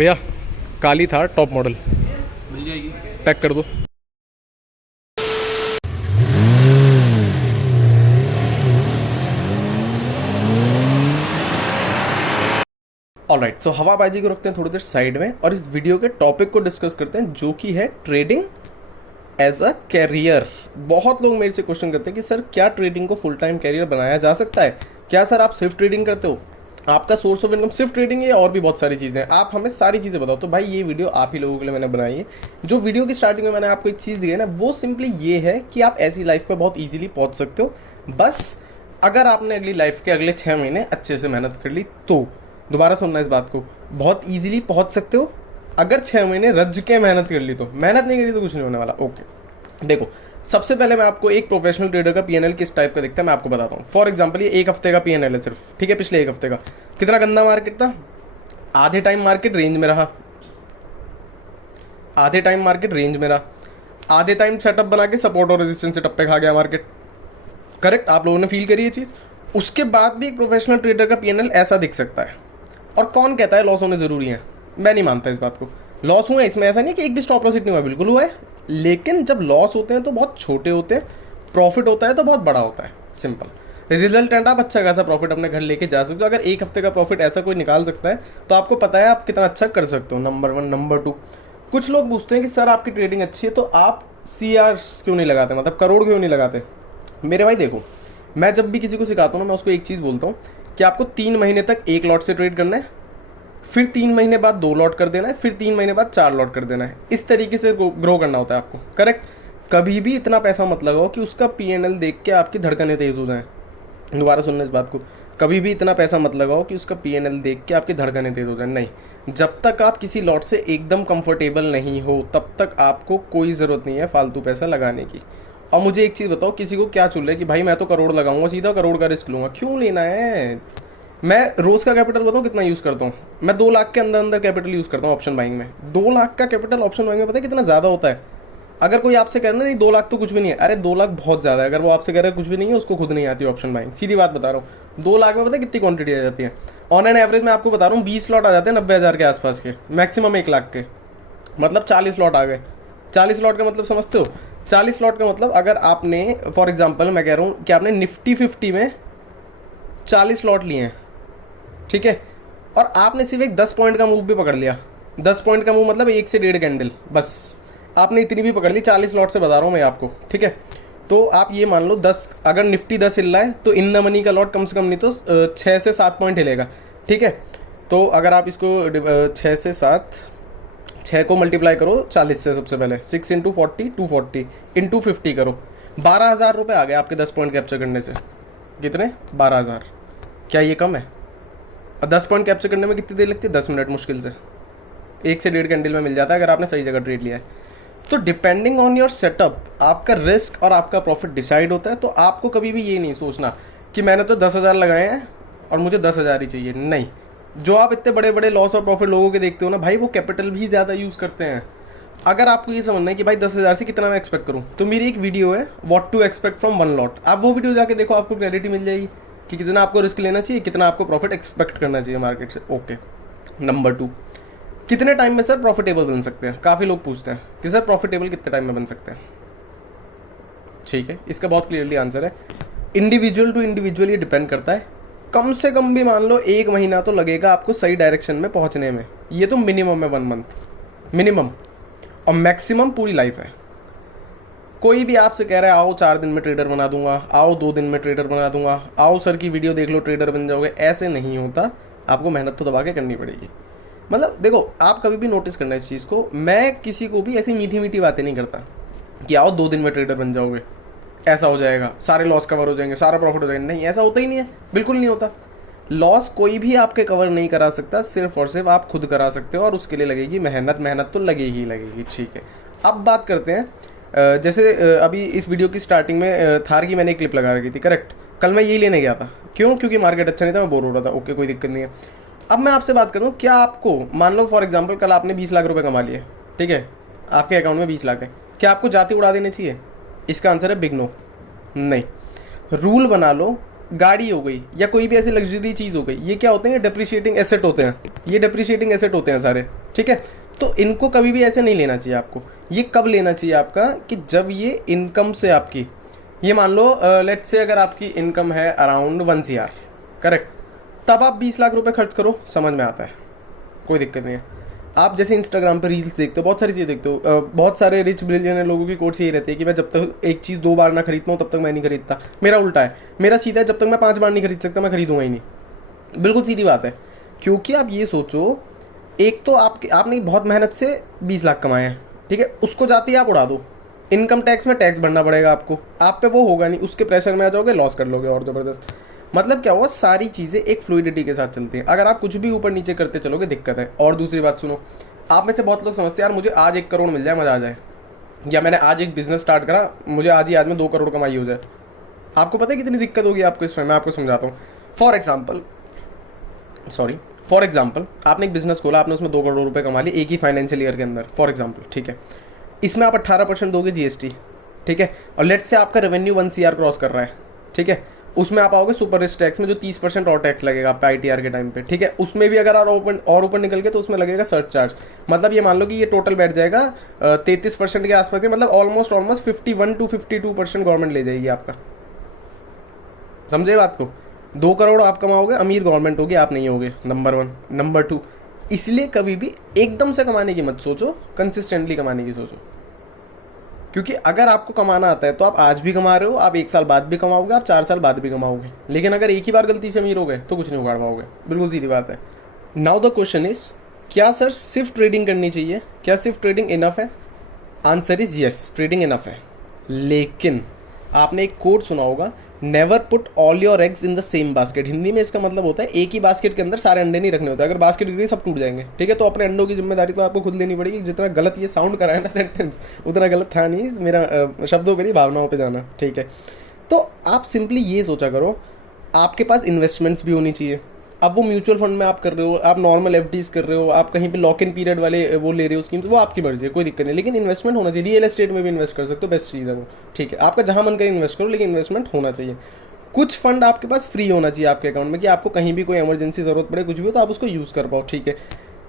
भैया काली Thar top model मिल जाएगी। Pack कर दो। ऑलराइट, सो हवाबाजी को रखते हैं थोड़ी देर साइड में और इस वीडियो के टॉपिक को डिस्कस करते हैं जो कि है ट्रेडिंग एज अ कैरियर। बहुत लोग मेरे से क्वेश्चन करते हैं कि सर क्या ट्रेडिंग को फुल टाइम कैरियर बनाया जा सकता है? क्या सर आप सिर्फ ट्रेडिंग करते हो? आपका सोर्स ऑफ इनकम सिर्फ ट्रेडिंग है और भी बहुत सारी चीज़ें हैं? आप हमें सारी चीज़ें बताओ। तो भाई ये वीडियो आप ही लोगों के लिए मैंने बनाई है। जो वीडियो की स्टार्टिंग में मैंने आपको एक चीज़ दी है ना, वो सिंपली ये है कि आप ऐसी लाइफ पे बहुत ईजिली पहुंच सकते हो, बस अगर आपने अगली लाइफ के अगले 6 महीने अच्छे से मेहनत कर ली तो। दोबारा सुनना इस बात को, बहुत ईजिली पहुंच सकते हो अगर 6 महीने रज के मेहनत कर ली तो। मेहनत नहीं करी तो कुछ नहीं होने वाला। ओके, देखो सबसे पहले मैं आपको एक प्रोफेशनल ट्रेडर का पीएनएल किस टाइप का दिखता है मैं आपको बताता हूँ। फॉर एग्जांपल ये एक हफ्ते का पीएनएल है सिर्फ, ठीक है? पिछले एक हफ्ते का कितना गंदा मार्केट था। आधे टाइम मार्केट रेंज में रहा, आधे टाइम मार्केट रेंज में रहा, आधे टाइम सेटअप बना के सपोर्ट और रेजिस्टेंस सेटअप पे खा गया मार्केट। करेक्ट, आप लोगों ने फील करी ये चीज। उसके बाद भी एक प्रोफेशनल ट्रेडर का पीएनएल ऐसा दिख सकता है। और कौन कहता है लॉस होने जरूरी है? मैं नहीं मानता इस बात को। लॉस हुए इसमें ऐसा नहीं कि एक भी स्टॉप लॉस हिट नहीं हुआ, बिल्कुल हुआ है, लेकिन जब लॉस होते हैं तो बहुत छोटे होते हैं, प्रॉफिट होता है तो बहुत बड़ा होता है। सिंपल रिजल्टेंट, आप अच्छा खासा प्रॉफिट अपने घर लेके जा सकते हो। अगर एक हफ्ते का प्रॉफिट ऐसा कोई निकाल सकता है तो आपको पता है आप कितना अच्छा कर सकते हो। नंबर 1। नंबर 2, कुछ लोग पूछते हैं कि सर आपकी ट्रेडिंग अच्छी है तो आप CR क्यों नहीं लगाते, मतलब करोड़ क्यों नहीं लगाते? मेरे भाई देखो, मैं जब भी किसी को सिखाता हूँ ना, मैं उसको एक चीज़ बोलता हूँ कि आपको 3 महीने तक एक लॉट से ट्रेड करना है, फिर 3 महीने बाद 2 लॉट कर देना है, फिर 3 महीने बाद 4 लॉट कर देना है। इस तरीके से ग्रो करना होता है आपको। करेक्ट, कभी भी इतना पैसा मत लगाओ कि उसका पीएनएल देख के आपकी धड़कनें तेज हो जाएं। दोबारा सुनना इस बात को, कभी भी इतना पैसा मत लगाओ कि उसका पीएनएल देख के आपकी धड़कनें तेज हो जाए। नहीं, जब तक आप किसी लॉट से एकदम कंफर्टेबल नहीं हो तब तक आपको कोई ज़रूरत नहीं है फालतू पैसा लगाने की। और मुझे एक चीज़ बताओ, किसी को क्या चल रहा है कि भाई मैं तो करोड़ लगाऊंगा, सीधा करोड़ का रिस्क लूंगा? क्यों लेना है? मैं रोज़ का कैपिटल बताऊँ कितना यूज़ करता हूँ? मैं 2 लाख के अंदर अंदर कैपिटल यूज़ करता हूँ ऑप्शन बाइंग में। 2 लाख का कैपिटल ऑप्शन बाइंग में पता है कितना ज़्यादा होता है? अगर कोई आपसे कह रहा है नहीं 2 लाख तो कुछ भी नहीं है, अरे 2 लाख बहुत ज़्यादा है। अगर वो आपसे कह रहा है कुछ भी नहीं है, उसको खुद नहीं आती ऑप्शन बाइंग। सीधी बात बता रहा हूँ, 2 लाख में पता है कितनी क्वांटिटी आ जाती है? ऑन एन एवरेज मैं आपको बता रहा हूँ 20 लॉट आ जाते हैं 90,000 के आसपास के, मैक्सिमम 1 लाख के। मतलब 40 लॉट आ गए। 40 लॉट का मतलब समझते हो? 40 लॉट का मतलब अगर आपने फॉर एग्जाम्पल मैं कह रहा हूँ कि आपने निफ्टी 50 में 40 लॉट लिए हैं, ठीक है, और आपने सिर्फ एक 10 पॉइंट का मूव भी पकड़ लिया। 10 पॉइंट का मूव मतलब 1 से 1.5 कैंडल, बस आपने इतनी भी पकड़ ली 40 लॉट से बता रहा हूँ मैं आपको, ठीक है? तो आप ये मान लो 10, अगर निफ्टी 10 हिल रहा है तो इन द मनी का लॉट कम से कम नहीं तो 6 से 7 पॉइंट हिलेगा, ठीक है? तो अगर आप इसको 6 से 7, 6 को मल्टीप्लाई करो 40 से, सबसे पहले 6 इंटू 40 240 इंटू 50 करो, 12,000 रुपये आ गए आपके 10 पॉइंट कैप्चर करने से। कितने? 12,000। क्या ये कम है? और 10 पॉइंट कैप्चर करने में कितनी देर लगती है? 10 मिनट मुश्किल से। 1 से 1.5 कैंडल में मिल जाता है अगर आपने सही जगह ट्रेड लिया है। तो डिपेंडिंग ऑन योर सेटअप आपका रिस्क और आपका प्रॉफिट डिसाइड होता है। तो आपको कभी भी ये नहीं सोचना कि मैंने तो 10,000 लगाए हैं और मुझे 10,000 ही चाहिए। नहीं, जो आप इतने बड़े बड़े लॉस और प्रॉफिट लोगों के देखते हो ना भाई, वो कैपिटल भी ज़्यादा यूज़ करते हैं। अगर आपको ये समझना है कि भाई 10,000 से कितना मैं एक्सपेक्ट करूँ, तो मेरी एक वीडियो है what to expect from 1 lot, आप वो वीडियो जाके देखो, आपको क्लैरिटी मिल जाएगी कि कितना आपको रिस्क लेना चाहिए, कितना आपको प्रॉफिट एक्सपेक्ट करना चाहिए मार्केट से। ओके, नंबर 2, कितने टाइम में सर प्रॉफिटेबल बन सकते हैं? काफ़ी लोग पूछते हैं कि सर प्रॉफिटेबल कितने टाइम में बन सकते हैं। ठीक है, इसका बहुत क्लियरली आंसर है, इंडिविजुअल टू इंडिविजुअल ये डिपेंड करता है। कम से कम भी मान लो 1 महीना तो लगेगा आपको सही डायरेक्शन में पहुंचने में। ये तो मिनिमम है 1 मंथ मिनिमम, और मैक्सिमम पूरी लाइफ है। कोई भी आपसे कह रहा है आओ 4 दिन में ट्रेडर बना दूंगा, आओ 2 दिन में ट्रेडर बना दूंगा, आओ सर की वीडियो देख लो ट्रेडर बन जाओगे, ऐसे नहीं होता। आपको मेहनत तो दबा के करनी पड़ेगी। मतलब देखो, आप कभी भी नोटिस करना इस चीज़ को, मैं किसी को भी ऐसी मीठी मीठी बातें नहीं करता कि आओ 2 दिन में ट्रेडर बन जाओगे, ऐसा हो जाएगा, सारे लॉस कवर हो जाएंगे, सारा प्रॉफिट हो जाएगा। नहीं, ऐसा होता ही नहीं है, बिल्कुल नहीं होता। लॉस कोई भी आपके कवर नहीं करा सकता, सिर्फ और सिर्फ आप खुद करा सकते हो, और उसके लिए लगेगी मेहनत। मेहनत तो लगेगी ही लगेगी, ठीक है? अब बात करते हैं, जैसे अभी इस वीडियो की स्टार्टिंग में थार की मैंने एक क्लिप लगा रखी थी, करेक्ट? कल मैं यही लेने गया था, क्यों? क्योंकि मार्केट अच्छा नहीं था, मैं बोर हो रहा था। ओके, कोई दिक्कत नहीं है। अब मैं आपसे बात करूं, क्या आपको मान लो फॉर एग्जांपल कल आपने 20 लाख रुपए कमा लिए, ठीक है, आपके अकाउंट में 20 लाख है, क्या आपको जाते उड़ा देने चाहिए? इसका आंसर है बिग नो। नहीं, रूल बना लो, गाड़ी हो गई या कोई भी ऐसी लग्जरी चीज़ हो गई, ये क्या होते हैं? डेप्रिशिएटिंग एसेट होते हैं। ये डेप्रिशिएटिंग एसेट होते हैं सारे, ठीक है। तो इनको कभी भी ऐसे नहीं लेना चाहिए आपको। ये कब लेना चाहिए आपका, कि जब ये इनकम से आपकी, ये मान लो लेट्स से अगर आपकी इनकम है अराउंड 1 CR, करेक्ट, तब आप 20 लाख रुपए खर्च करो, समझ में आता है, कोई दिक्कत नहीं है। आप जैसे इंस्टाग्राम पे रील्स देखते हो, बहुत सारी चीज़ें देखते हो, बहुत सारे रिच बिलियनर लोगों की कोट्स यही रहती है कि मैं जब तक एक चीज़ 2 बार ना खरीदता हूँ तब तक मैं नहीं खरीदता। मेरा उल्टा है, मेरा सीधा है, जब तक मैं 5 बार नहीं खरीद सकता मैं खरीदूंगा ही नहीं। बिल्कुल सीधी बात है। क्योंकि आप ये सोचो, एक तो आपने बहुत मेहनत से 20 लाख कमाए हैं, ठीक है, उसको जाते ही आप उड़ा दो, इनकम टैक्स में टैक्स भरना पड़ेगा आपको, आप पे वो होगा नहीं, उसके प्रेशर में आ जाओगे, लॉस कर लोगे और ज़बरदस्त। मतलब क्या हुआ, सारी चीज़ें एक फ्लूइडिटी के साथ चलती हैं। अगर आप कुछ भी ऊपर नीचे करते चलोगे दिक्कत है। और दूसरी बात सुनो, आप में से बहुत लोग समझते हैं यार मुझे आज 1 करोड़ मिल जाए मजा आ जाए, या मैंने आज एक बिजनेस स्टार्ट करा, मुझे आज ही आज में 2 करोड़ कमाई हो जाए। आपको पता है कितनी दिक्कत होगी आपको इसमें, मैं आपको समझाता हूँ। फॉर एग्जाम्पल आपने एक बिजनेस खोला, आपने उसमें 2 करोड़ रुपए कमा लिए एक ही फाइनेंशियल ईयर के अंदर, फॉर एग्जाम्पल, ठीक है। इसमें आप 18% दोगे GST, ठीक है, और लेट्स से आपका रेवेन्यू 1 CR क्रॉस कर रहा है, ठीक है। उसमें आप आओगे सुपर रिच टैक्स में, जो 30% और टैक्स लगेगा आपका ITR के टाइम पे, ठीक है। उसमें भी अगर और ऊपर निकल के तो उसमें लगेगा सर्च चार्ज। मतलब ये मान लो कि ये टोटल बैठ जाएगा 33% के आसपास, मतलब ऑलमोस्ट 51 to 52% गवर्नमेंट ले जाएगी आपका। समझे बात को? 2 करोड़ आप कमाओगे, अमीर गवर्नमेंट होगी, आप नहीं होगे, नंबर 1। नंबर 2, इसलिए कभी भी एकदम से कमाने की मत सोचो, कंसिस्टेंटली कमाने की सोचो। क्योंकि अगर आपको कमाना आता है तो आप आज भी कमा रहे हो, आप 1 साल बाद भी कमाओगे, आप 4 साल बाद भी कमाओगे। लेकिन अगर एक ही बार गलती से अमीर हो गए तो कुछ नहीं उगाड़ पाओगे, बिल्कुल सीधी बात है। नाउ द क्वेश्चन इज, क्या सर सिर्फ ट्रेडिंग करनी चाहिए? क्या सिर्फ ट्रेडिंग इनफ है? Answer is yes, trading enough है। लेकिन आपने एक कोड सुना होगा, never put all your eggs in the same basket. Hindi में इसका मतलब होता है एक ही बास्केट के अंदर सारे अंडे नहीं रखने होते। अगर बास्केट गिरी सब टूट जाएंगे, ठीक है। तो अपने अंडों की जिम्मेदारी तो आपको खुद लेनी पड़ेगी। जितना गलत ये साउंड करा है ना सेंटेंस, उतना गलत था नहीं, मेरा शब्दों पे नहीं भावनाओं पे जाना, ठीक है। तो आप सिंपली ये सोचा करो, आपके पास इन्वेस्टमेंट्स भी होनी चाहिए। अब वो म्यूचुअल फंड में आप कर रहे हो, आप नॉर्मल FDs कर रहे हो, आप कहीं पे लॉक इन पीरियड वाले वो ले रहे हो स्कीम्स, वो आपकी मर्जी है, कोई दिक्कत नहीं। लेकिन इन्वेस्टमेंट होना चाहिए। रियल एस्टेट में भी इन्वेस्ट कर सकते हो, बेस्ट चीज़ है वो, ठीक है। आपका जहां मन करे इन्वेस्ट करो, लेकिन इन्वेस्टमेंट होना चाहिए। कुछ फंड आपके पास फ्री होना चाहिए आपके अकाउंट में, कि आपको कहीं भी कोई इमरजेंसी जरूरत पड़े, कुछ भी हो तो आप उसको यूज़ कर पाओ, ठीक है।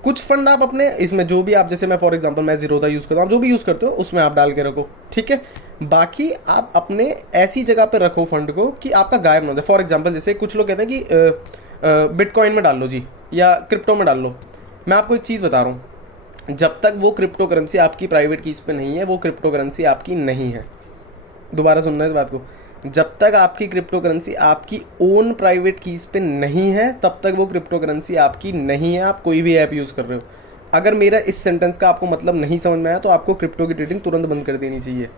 कुछ फंड आप अपने इसमें जो भी आप, जैसे मैं फॉर एग्जांपल मैं जीरोधा यूज़ करता हूँ, जो भी यूज़ करते हो उसमें आप डाल के रखो, ठीक है। बाकी आप अपने ऐसी जगह पे रखो फंड को कि आपका गायब ना हो जाए। फॉर एग्जांपल जैसे कुछ लोग कहते हैं कि बिटकॉइन में डाल लो जी, या क्रिप्टो में डाल लो। मैं आपको एक चीज़ बता रहा हूँ, जब तक वो क्रिप्टो करेंसी आपकी प्राइवेट कीज पे नहीं है, वो क्रिप्टो करेंसी आपकी नहीं है। दोबारा सुनना इस बात को, जब तक आपकी क्रिप्टो करेंसी आपकी ओन प्राइवेट कीज पे नहीं है, तब तक वो क्रिप्टो करेंसी आपकी नहीं है। आप कोई भी ऐप यूज़ कर रहे हो। अगर मेरा इस सेंटेंस का आपको मतलब नहीं समझ में आया तो आपको क्रिप्टो की ट्रेडिंग तुरंत बंद कर देनी चाहिए।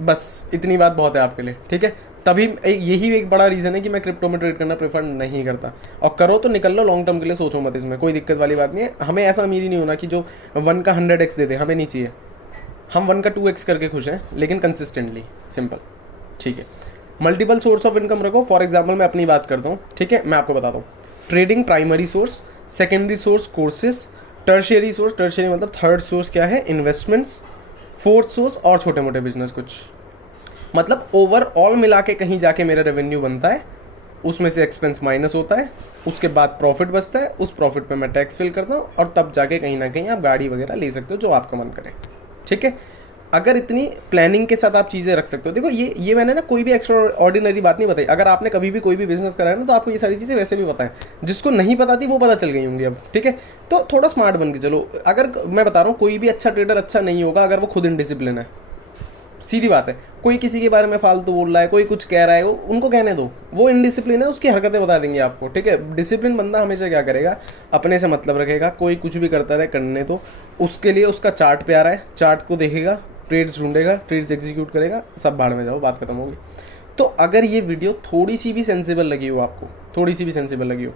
बस इतनी बात बहुत है आपके लिए, ठीक है। तभी यही एक बड़ा रीज़न है कि मैं क्रिप्टो में ट्रेड करना प्रेफर नहीं करता। और करो तो निकल लो, लॉन्ग टर्म के लिए सोचो मत, इसमें कोई दिक्कत वाली बात नहीं है। हमें ऐसा अमीर ही नहीं होना कि जो 1 का 100x दे दे, हमें नहीं चाहिए। हम 1 का 2x करके खुश हैं, लेकिन कंसिस्टेंटली, सिंपल, ठीक है। मल्टीपल सोर्स ऑफ इनकम रखो। फॉर एग्जाम्पल मैं अपनी बात करता हूँ, ठीक है। मैं आपको बताता हूँ, trading primary source, secondary source courses, tertiary source, tertiary मतलब थर्ड सोर्स क्या है, इन्वेस्टमेंट्स, फोर्थ सोर्स और छोटे मोटे बिजनेस कुछ। मतलब ओवरऑल मिला के कहीं जाके मेरा रेवेन्यू बनता है, उसमें से एक्सपेंस माइनस होता है, उसके बाद प्रॉफिट बचता है, उस प्रॉफिट पे मैं टैक्स फिल करता हूँ, और तब जाके कहीं ना कहीं आप गाड़ी वगैरह ले सकते हो जो आपका मन करे, ठीक है। अगर इतनी प्लानिंग के साथ आप चीज़ें रख सकते हो। देखो ये मैंने ना कोई भी एक्स्ट्रा ऑर्डिनरी बात नहीं बताई। अगर आपने कभी भी कोई भी बिजनेस करा है ना, तो आपको ये सारी चीज़ें वैसे भी पता है। जिसको नहीं पता थी वो पता चल गई होंगी अब, ठीक है। तो थोड़ा स्मार्ट बन के चलो। अगर मैं बता रहा हूँ, कोई भी अच्छा ट्रेडर अच्छा नहीं होगा अगर वो खुद इनडिसिप्लिन है। सीधी बात है। कोई किसी के बारे में फालतू बोल रहा है, कोई कुछ कह रहा है, उनको कहने दो, वो इनडिसिप्लिन है, उसकी हरकतें बता देंगे आपको, ठीक है। डिसिप्लिन बंदा हमेशा क्या करेगा, अपने से मतलब रखेगा। कोई कुछ भी करता रहे, करने तो उसके लिए उसका चार्ट पे आ रहा है, चार्ट को देखेगा, ट्रेड्स ढूंढेगा, ट्रेड्स एग्जीक्यूट करेगा, सब भाड़ में जाओ, बात खत्म होगी। तो अगर ये वीडियो थोड़ी सी भी सेंसिबल लगी हो आपको, थोड़ी सी भी सेंसिबल लगी हो,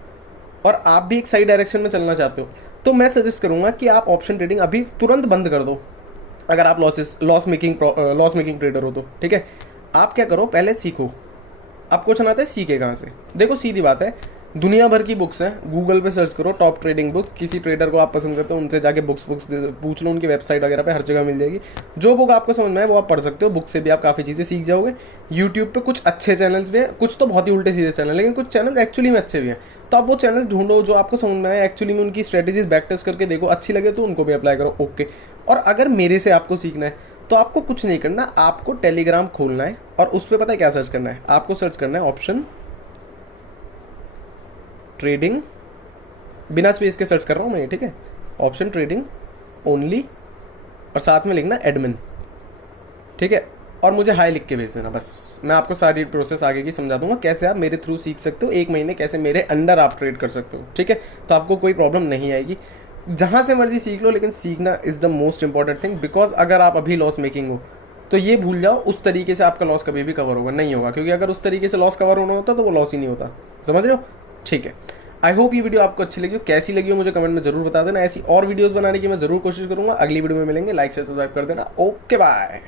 और आप भी एक सही डायरेक्शन में चलना चाहते हो, तो मैं सजेस्ट करूंगा कि आप ऑप्शन ट्रेडिंग अभी तुरंत बंद कर दो। अगर आप लॉस मेकिंग ट्रेडर हो तो, ठीक है। आप क्या करो, पहले सीखो। आपको कुछ आता है, सीखे कहाँ से? देखो सीधी बात है, दुनिया भर की बुक्स हैं, गूगल पे सर्च करो टॉप ट्रेडिंग बुक्स, किसी ट्रेडर को आप पसंद करते हो उनसे जाके बुक्स पूछ लो, उनकी वेबसाइट वगैरह पे हर जगह मिल जाएगी। जो बुक आपको समझ में आए वो आप पढ़ सकते हो, बुक से भी आप काफ़ी चीज़ें सीख जाओगे। यूट्यूब पे कुछ अच्छे चैनल्स भी हैं, कुछ तो बहुत ही उल्टे सीधे चैनल, लेकिन कुछ चैनल एक्चुअली में अच्छे भी हैं। तो आप वो चैनल्स ढूंढो जो आपको समझ में आए, एक्चुअली में उनकी स्ट्रेटेजीज बैक टेस्ट करके देखो, अच्छी लगे तो उनको भी अप्लाई करो, ओके। और अगर मेरे से आपको सीखना है तो आपको कुछ नहीं करना, आपको टेलीग्राम खोलना है और उस पर पता है क्या सर्च करना है, आपको सर्च करना है ऑप्शन ट्रेडिंग, बिना स्पेस के सर्च कर रहा हूँ मैं, ठीक है, ऑप्शन ट्रेडिंग ओनली, और साथ में लिखना एडमिन, ठीक है, और मुझे हाई लिख के भेज देना बस। मैं आपको सारी प्रोसेस आगे की समझा दूंगा, कैसे आप मेरे थ्रू सीख सकते हो, 1 महीने कैसे मेरे अंडर आप ट्रेड कर सकते हो, ठीक है। तो आपको कोई प्रॉब्लम नहीं आएगी, जहाँ से मर्जी सीख लो, लेकिन सीखना is the most important thing. Because अगर आप अभी लॉस मेकिंग हो तो ये भूल जाओ उस तरीके से आपका लॉस कभी भी कवर होगा नहीं होगा, क्योंकि अगर उस तरीके से लॉस कवर होना होता तो वो लॉस ही नहीं होता, समझ रहे हो, ठीक है। आई होप ये वीडियो आपको अच्छी लगी हो, कैसी लगी हो मुझे कमेंट में जरूर बता देना। ऐसी और वीडियोस बनाने की मैं जरूर कोशिश करूंगा। अगली वीडियो में मिलेंगे, लाइक शेयर सब्सक्राइब कर देना। Okay bye.